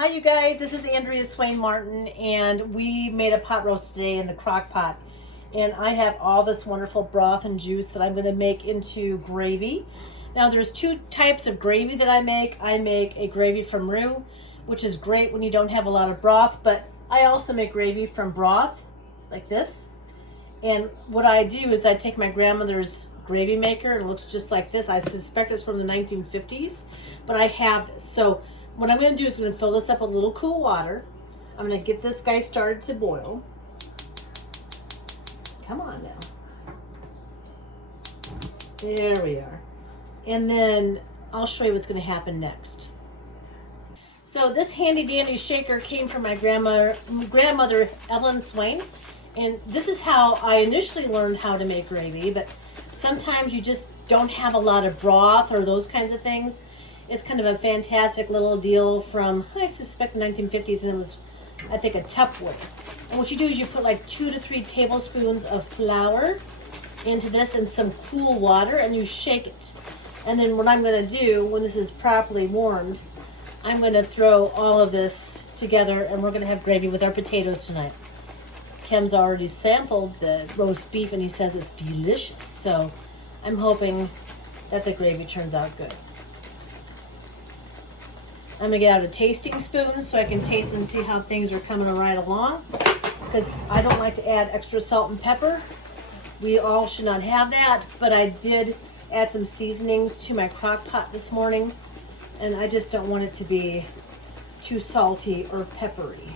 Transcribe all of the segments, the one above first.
Hi you guys, this is Andrea Swayne Martin, and we made a pot roast today in the crock pot. And I have all this wonderful broth and juice that I'm going to make into gravy. Now there's two types of gravy that I make. I make a gravy from roux, which is great when you don't have a lot of broth, but I also make gravy from broth, like this. And what I do is I take my grandmother's gravy maker. It looks just like this. I suspect it's from the 1950s, but I have, so what I'm going to do is I'm going to fill this up with a little cool water. I'm going to get this guy started to boil. Come on now. There we are. And then I'll show you what's going to happen next. So this handy dandy shaker came from my grandmother Evelyn Swayne. And this is how I initially learned how to make gravy, but sometimes you just don't have a lot of broth or those kinds of things. It's kind of a fantastic little deal from, I suspect, the 1950s, and it was, I think, a Tupperware. And what you do is you put like 2 to 3 tablespoons of flour into this and some cool water, and you shake it. And then what I'm going to do, when this is properly warmed, I'm going to throw all of this together, and we're going to have gravy with our potatoes tonight. Kim's already sampled the roast beef, and he says it's delicious. So I'm hoping that the gravy turns out good. I'm going to get out a tasting spoon so I can taste and see how things are coming right along, because I don't like to add extra salt and pepper. We all should not have that, but I did add some seasonings to my crock pot this morning, and I just don't want it to be too salty or peppery.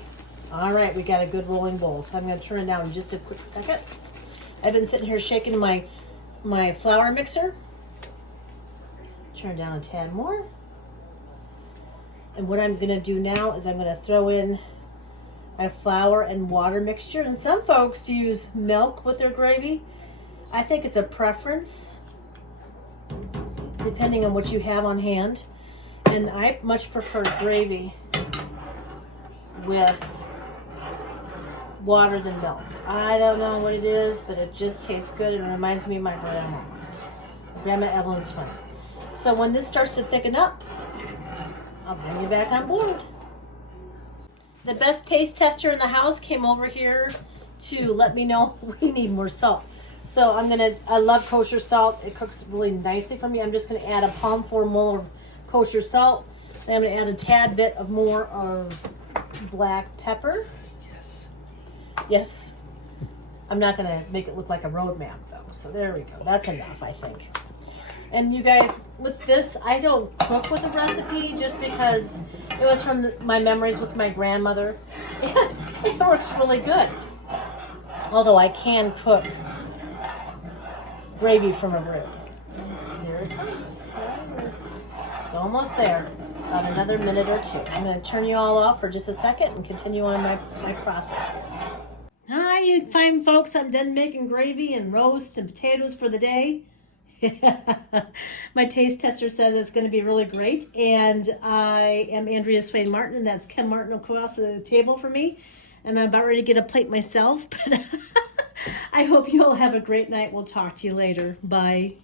All right, we got a good rolling bowl, so I'm going to turn it down in just a quick second. I've been sitting here shaking my flour mixer. Turn it down a tad more. And what I'm going to do now is I'm going to throw in my flour and water mixture. And some folks use milk with their gravy. I think it's a preference, depending on what you have on hand. And I much prefer gravy with water than milk. I don't know what it is, but it just tastes good and it reminds me of my Grandma Evelyn Swayne. So when this starts to thicken up, I'll bring you back on board. The best taste tester in the house came over here to let me know we need more salt. So I love kosher salt. It cooks really nicely for me. I'm just gonna add a palmful of kosher salt. Then I'm gonna add a tad bit of more of black pepper. Yes. I'm not gonna make it look like a road map though. So there we go. That's enough, I think. And you guys, with this, I don't cook with a recipe just because it was from my memories with my grandmother. And it works really good. Although I can cook gravy from a roux. Here it comes. It's almost there. About another minute or two. I'm going to turn you all off for just a second and continue on my process here. Hi, you fine folks. I'm done making gravy and roast and potatoes for the day. My taste tester says it's going to be really great, and I am Andrea Swayne Martin, and that's Ken Martin across the table for me, and I'm about ready to get a plate myself, but I hope you all have a great night. We'll talk to you later. Bye.